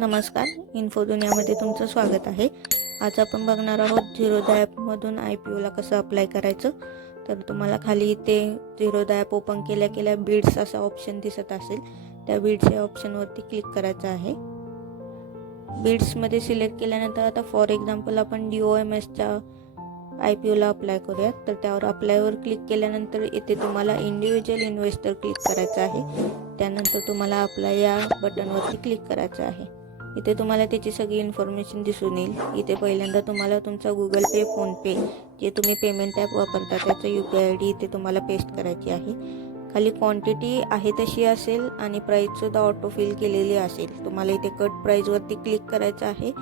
नमस्कार, इन्फो दुनियामध्ये तुमचं स्वागत आहे. आज आपण बघणार आहोत झिरोधा ॲपमधून IPOला कसं अप्लाय करायचं. तर तुम्हाला खाली इथे झिरोधा ॲप ओपन केल्या बीड्स असा ऑप्शन दिसत असेल, त्या बीड्स या ऑप्शनवरती क्लिक करायचं आहे. बीड्समध्ये सिलेक्ट केल्यानंतर आता फॉर एक्झाम्पल आपण DOMSच्या IPOला अप्लाय करूयात. तर त्यावर अप्लायवर क्लिक केल्यानंतर इथे तुम्हाला इंडिव्हिज्युअल इन्व्हेस्टर क्लिक करायचं आहे. त्यानंतर तुम्हाला अप्लाय या बटनवरती क्लिक करायचं आहे. इथे तुम्हाला त्याची सगळी इन्फॉर्मेशन दिसून येईल. इथे पहिल्यांदा तुम्हाला तुमचा गुगल पे, फोनपे जे तुम्ही पेमेंट ॲप वापरता त्याचं UPI ID इथे तुम्हाला पेस्ट करायची आहे. खाली क्वांटिटी आहे तशी असेल आणि प्राईससुद्धा ऑटो फिल केलेली असेल. तुम्हाला इथे कट प्राईजवरती क्लिक करायचं आहे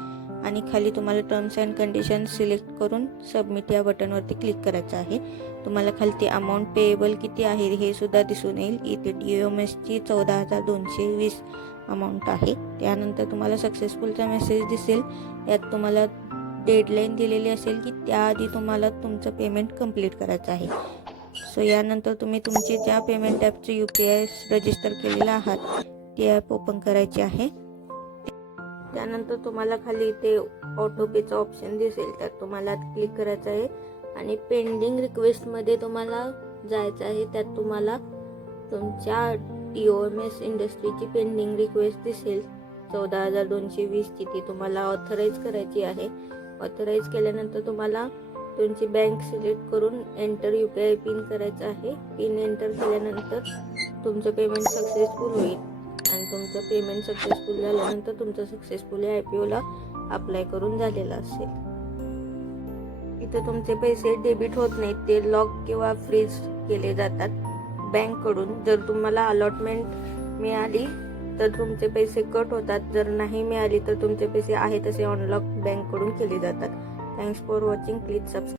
आणि खाली तुम्हाला टर्म्स अँड कंडिशन्स सिलेक्ट करून सबमिट या बटनवरती क्लिक करायचं आहे. तुम्हाला खाली ती अमाऊंट पेएबल किती आहे हे सुद्धा दिसून येईल. इथे DOMSची 14,220 अमाऊंट आहे. त्यानंतर तुम्हाला सक्सेसफुलचा मेसेज दिसेल. यात तुम्हाला डेडलाईन दिलेली असेल की त्याआधी तुम्हाला तुमचं पेमेंट कंप्लीट करायचं आहे. सो यानंतर तुम्ही तुमचे ज्या पेमेंट ॲपचे UPI रजिस्टर केलेलं आहात ते ॲप ओपन करायचे आहे. त्यानंतर तुम्हाला खाली इथे ऑटोपेचं ऑप्शन दिसेल, त्यात तुम्हाला क्लिक करायचं आहे आणि पेंडिंग रिक्वेस्टमध्ये तुम्हाला जायचं आहे. त्यात तुम्हाला तुमच्या DOMS इंडस्ट्रीची पेंडिंग रिक्वेस्ट दिसेल 14,220 ची, ती तुम्हाला ऑथराईज करायची आहे. ऑथराईज केल्यानंतर तुम्हाला तुमची बँक सिलेक्ट करून एंटर UPI पिन करायचं आहे. पिन एंटर केल्यानंतर तुमचं पेमेंट सक्सेसफुल होईल आणि तुमचं पेमेंट सक्सेसफुल झाल्यानंतर तुमचं सक्सेसफुली IPOला अप्लाय करून झालेलं असेल. इथे तुमचे पैसे डेबिट होत नाहीत, ते लॉक किंवा फ्रीज केले जातात बँककडून. जर तुम्हाला अलॉटमेंट मिळाली तर तुमचे पैसे कट होतात, जर नाही मिळाली तर तुमचे पैसे आहे तसे अनलॉक बँककडून केले जातात. Thanks for watching. Please subscribe.